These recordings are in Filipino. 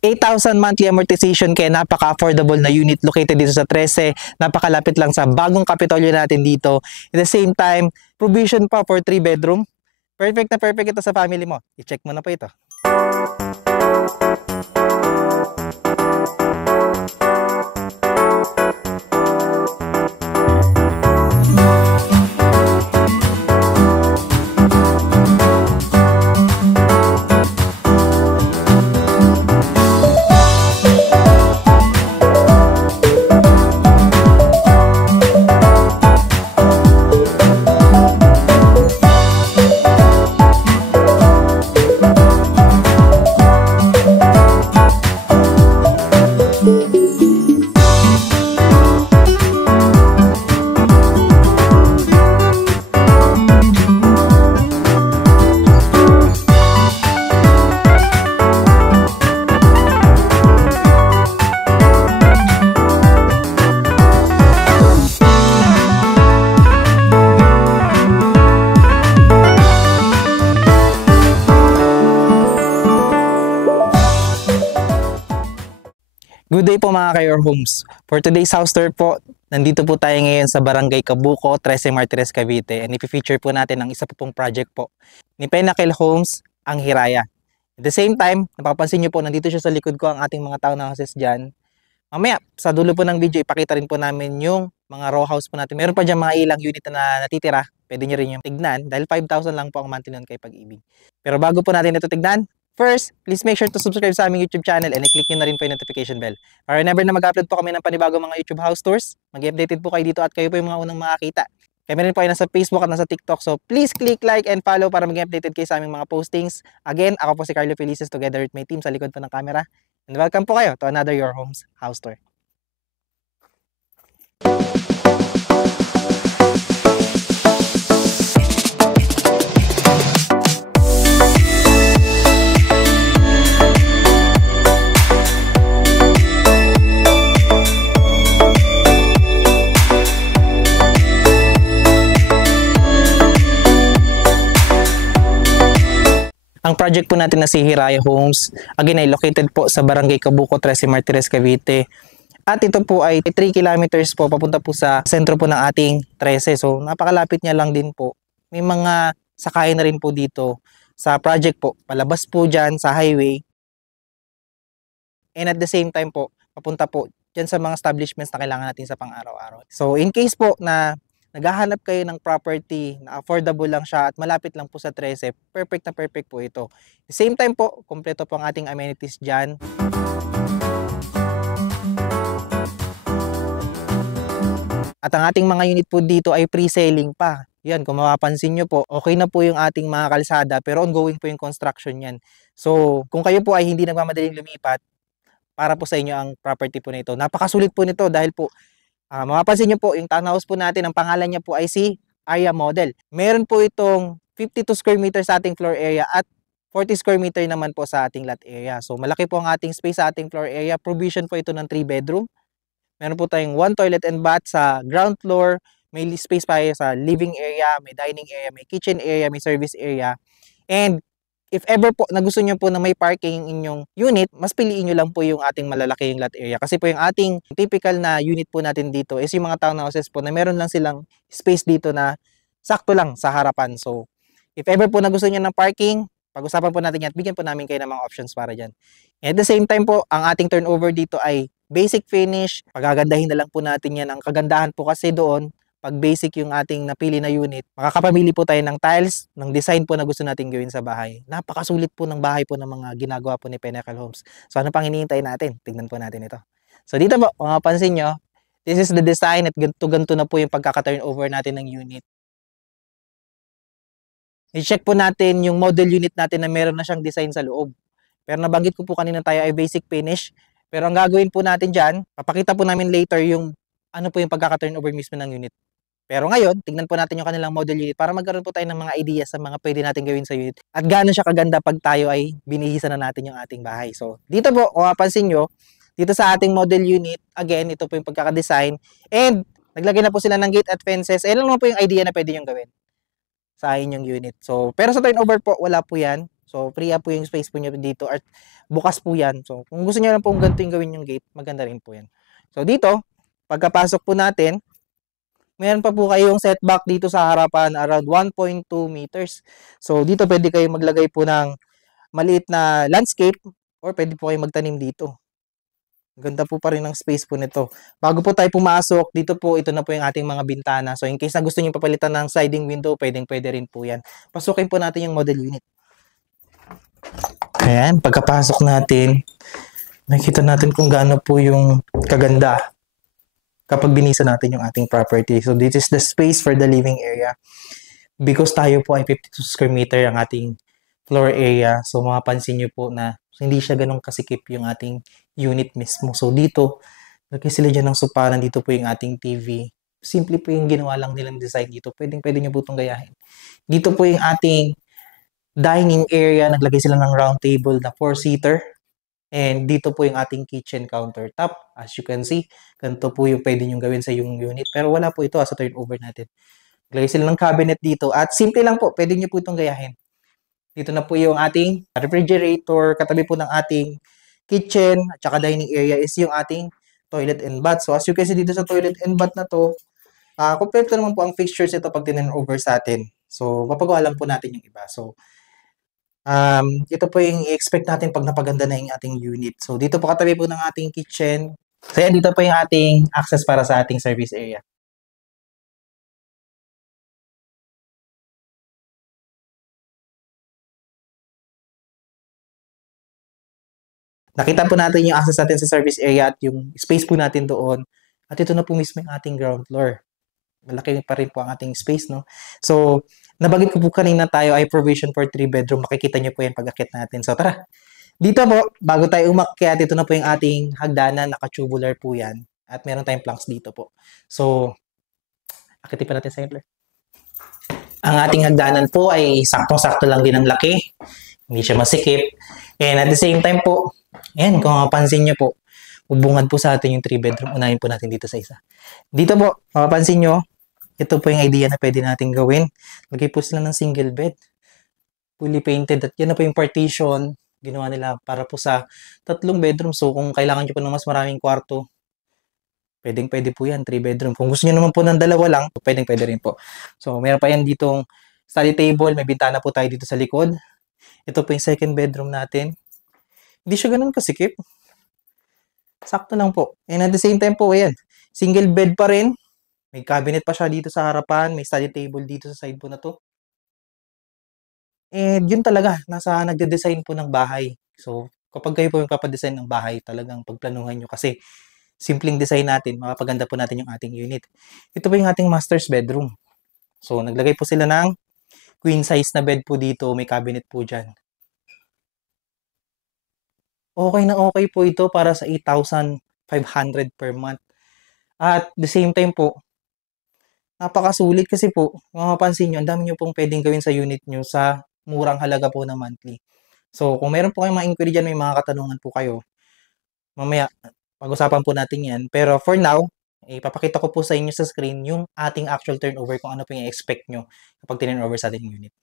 8,000 monthly amortization kaya napaka-affordable na unit located dito sa 13. Napakalapit lang sa bagong Kapitolyo natin dito. At the same time, provision pa for 3 bedroom. Perfect na perfect ito sa family mo. I-check mo na po ito. Good day po mga Kayor Homes. For today's house tour po, nandito po tayo ngayon sa Barangay Cabuco, 13 Martires, Cavite. And ipi-feature po natin ang isa po pong project po ni Pinnacle Homes, ang Hiraya. At the same time, napapansin nyo po, nandito siya sa likod ko ang ating mga townhouses dyan. Mamaya, sa dulo po ng video, ipakita rin po namin yung mga row house po natin. Meron pa dyan mga ilang unit na natitira. Pwede nyo rin yung tignan dahil 5,000 lang po ang monthly nun kay Pag-ibig. Pero bago po natin ito tignan, first, please make sure to subscribe sa aming YouTube channel and i-click nyo na rin po yung notification bell. Para whenever na mag-upload po kami ng panibagong mga YouTube house tours, mag-updated po kayo dito at kayo po yung mga unang makakita. Kami rin po ay nasa Facebook at nasa TikTok. So please click like and follow para maging updated kayo sa aming mga postings. Again, ako po si Carlo Felices together with my team sa likod po ng camera. And welcome po kayo to another Your Homes house tour. Ang project po natin na si Hiraya Homes, again ay located po sa Barangay Cabuco, 13 Martires, Cavite. At ito po ay 3 kilometers po papunta po sa sentro po ng ating 13. So napakalapit niya lang din po. May mga sakayan na rin po dito sa project po. Palabas po dyan sa highway. And at the same time po, papunta po dyan sa mga establishments na kailangan natin sa pang-araw-araw. So in case po na naghahanap kayo ng property na affordable lang siya at malapit lang po sa 13, perfect na perfect po ito. At the same time po, kompleto po ang ating amenities dyan. At ang ating mga unit po dito ay pre-selling pa. Yan, kung mapapansin nyo po, okay na po yung ating mga kalsada pero ongoing po yung construction yan. So kung kayo po ay hindi nagmamadaling lumipat, para po sa inyo ang property po nito. Napakasulit po nito dahil po mapapansin nyo po, yung townhouse po natin, ang pangalan niya po ay si Aya Model. Meron po itong 52 square meters sa ating floor area at 40 square meter naman po sa ating lot area. So malaki po ang ating space sa ating floor area. Provision po ito ng 3 bedroom. Meron po tayong 1 toilet and bath sa ground floor. May space pa sa living area, may dining area, may kitchen area, may service area. And if ever po na gusto nyo po na may parking inyong unit, mas piliin nyo lang po yung ating malalaking lot area. Kasi po yung ating typical na unit po natin dito is yung mga townhouses po na meron lang silang space dito na sakto lang sa harapan. So, if ever po na gusto nyo ng parking, pag-usapan po natin yan at bigyan po namin kayo ng mga options para dyan. And at the same time po, ang ating turnover dito ay basic finish. Pagagandahin na lang po natin yan. Ang kagandahan po kasi doon, pag basic yung ating napili na unit, makakapamili po tayo ng tiles, ng design po na gusto natin gawin sa bahay. Napakasulit po ng bahay po ng mga ginagawa po ni Pinnacle Homes. So ano pang hinihintay natin? Tignan po natin ito. So dito po, kung mapapansin nyo, this is the design at ganto-ganto na po yung pagkaka-turnover natin ng unit. I-check po natin yung model unit natin na meron na siyang design sa loob. Pero nabanggit ko po kanina tayo ay basic finish. Pero ang gagawin po natin dyan, papakita po namin later yung ano po yung pagkaka-turnover mismo ng unit. Pero ngayon, tignan po natin yung kanilang model unit para magkaroon po tayo ng mga ideas sa mga pwede natin gawin sa unit. At gaano siya kaganda pag tayo ay binihisan na natin yung ating bahay. So, dito po, kung mapansin nyo, dito sa ating model unit, again, ito po yung pagkaka-design. And, naglagay na po sila ng gate at fences. Ayan lang po yung idea na pwede nyo gawin sa inyong unit. So, pero sa turnover po, wala po yan. So, free up po yung space po niyo dito at bukas po yan. So, kung gusto niyo lang po ganito yung gawin yung gate, maganda rin po yan. So, dito, pagkapasok po natin, meron pa po kayong setback dito sa harapan around 1.2 meters. So, dito pwede kayo maglagay po ng maliit na landscape or pwede po kayo magtanim dito. Ganda po pa rin ng space po nito. Bago po tayo pumasok, dito po, ito na po yung ating mga bintana. So, in case na gusto niyo papalitan ng sliding window, pwede rin po yan. Pasukin po natin yung model unit. Ayan, pagkapasok natin, nakikita natin kung gaano po yung kaganda kapag binisa natin yung ating property. So, this is the space for the living area. Because tayo po ay 52 square meter ang ating floor area, so mapapansin nyo po na hindi siya ganun kasikip yung ating unit mismo. So, dito, lagay sila dyan ng sopa, dito po yung ating TV. Simple po yung ginawa lang nilang design dito. Pwede nyo po itong gayahin. Dito po yung ating dining area. Naglagay sila ng round table na 4-seater. And dito po yung ating kitchen countertop. As you can see, ganito po yung pwede nyo gawin sa yung unit. Pero wala po ito sa turnover natin. Naglagay sila ng cabinet dito. At simple lang po, pwede nyo po itong gayahin. Dito na po yung ating refrigerator, katabi po ng ating kitchen, at saka dining area is yung ating toilet and bath. So, as you can see dito sa toilet and bath na to, kompleto naman po ang fixtures ito pag over sa atin. So, papagawa lang po natin yung iba. So, ito po yung i-expect natin pag napaganda na yung ating unit. So, dito po katabi po ng ating kitchen. So, yan, dito po yung ating access para sa ating service area. Nakita po natin yung access natin sa service area at yung space po natin doon. At ito na po mismo yung ating ground floor. Malaki pa rin po ang ating space, no? So, nabanggit ko po kanina tayo ay provision for 3 bedroom. Makikita nyo po yan pag-akit natin. So, tara. Dito po, bago tayo umakyat, ito na po yung ating hagdanan. Naka-tubular po yan. At meron tayong planks dito po. So, akitin pa natin sa Hitler. Ang ating hagdanan po ay saktong-sakto lang din ang laki. Hindi siya masikip. And at the same time po, ayan, kung mapapansin nyo po, bubungad po sa atin yung 3 bedroom. Unahin po natin dito sa isa. Dito po, mapapansin nyo, ito po yung idea na pwede natin gawin. Lagay po sila ng single bed. Fully painted. At yan na po yung partition. Ginawa nila para po sa 3 bedroom. So, kung kailangan nyo po ng mas maraming kwarto, pwede po yan, 3 bedroom. Kung gusto nyo naman po ng dalawa lang, pwede rin po. So, meron pa yan ditong study table. May bintana po tayo dito sa likod. Ito po yung second bedroom natin. Hindi siya ganun kasikip. Sakto lang po. And at the same time po, ayan, single bed pa rin. May cabinet pa siya dito sa harapan. May study table dito sa side po na to. And yun talaga, nasa nagde-design po ng bahay. So, kapag kayo po yung papadesign ng bahay, talagang pagplanuhan nyo kasi simpleng design natin, mapapaganda po natin yung ating unit. Ito po yung ating master's bedroom. So, naglagay po sila ng queen size na bed po dito. May cabinet po dyan. Okay na okay po ito para sa 8,500 per month. At the same time po, napakasulit kasi po, mapapansin nyo, ang dami nyo pong pwedeng gawin sa unit nyo sa murang halaga po na monthly. So, kung meron po kayong mga inquiry dyan, may mga katanungan po kayo, mamaya, pag-usapan po natin yan. Pero for now, ipapakita ko po sa inyo sa screen yung ating actual turnover kung ano po yung expect nyo kapag turnover sa ating unit.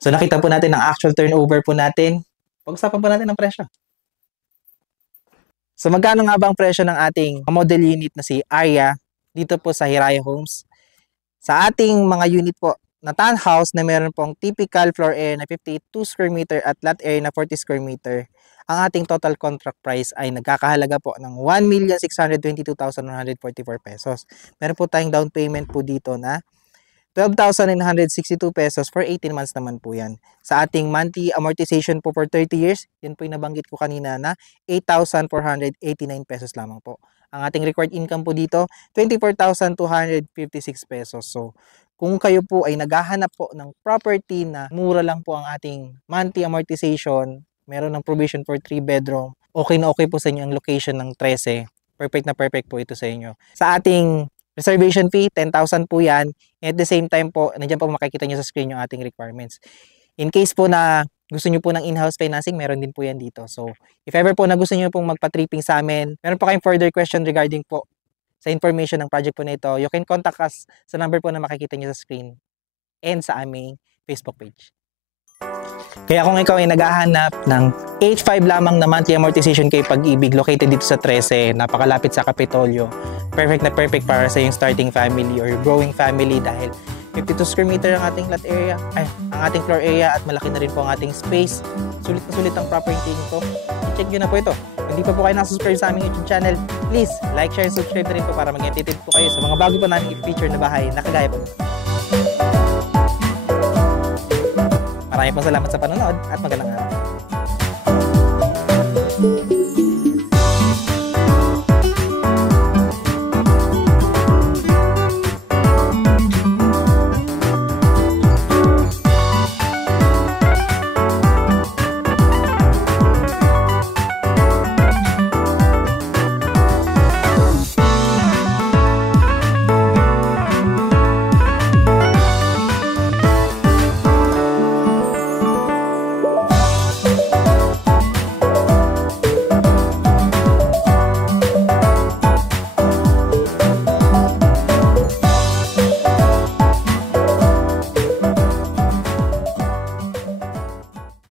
So, nakita po natin ang actual turnover po natin. Pag-usapan po natin ng presyo. So, magkano nga ba ang presyo ng ating model unit na si Aria dito po sa Hiraya Homes? Sa ating mga unit po na townhouse na meron pong typical floor area na 52 square meter at lot area na 40 square meter, ang ating total contract price ay nagkakahalaga po ng 1,622,144 pesos. Meron po tayong down payment po dito na 12,962 pesos for 18 months naman po yan. Sa ating monthly amortization po for 30 years, yun po yung nabanggit ko kanina na 8,489 pesos lamang po. Ang ating required income po dito, 24,256 pesos. So, kung kayo po ay naghahanap po ng property na mura lang po ang ating monthly amortization, meron ng provision for 3 bedroom, okay na okay po sa inyo ang location ng 13. Perfect na perfect po ito sa inyo. Sa ating reservation fee, 10,000 po yan. At the same time po, nandiyan po makikita nyo sa screen yung ating requirements. In case po na gusto nyo po ng in-house financing, meron din po yan dito. So, if ever po na gusto nyo pong magpa-tripping sa amin, meron po kayong further question regarding po sa information ng project po na ito, you can contact us sa number po na makikita nyo sa screen and sa aming Facebook page. Kaya kung ikaw ay naghahanap ng 8.5 lamang na monthly amortization kay Pag-ibig located dito sa 13, napakalapit sa Kapitolyo, perfect na perfect para sa yung starting family or growing family dahil 52 square meter ang ating lot area, ang ating floor area at malaki na rin po ang ating space. Sulit na sulit ang property nito. I-check nyo na po ito. Kung hindi pa po kayo nakasubscribe sa aming YouTube channel, please like, share, subscribe na rin po para mag-updated po kayo sa mga bago po namin i-feature na bahay na kagaya po. Maraming po salamat sa panonood at magandang araw.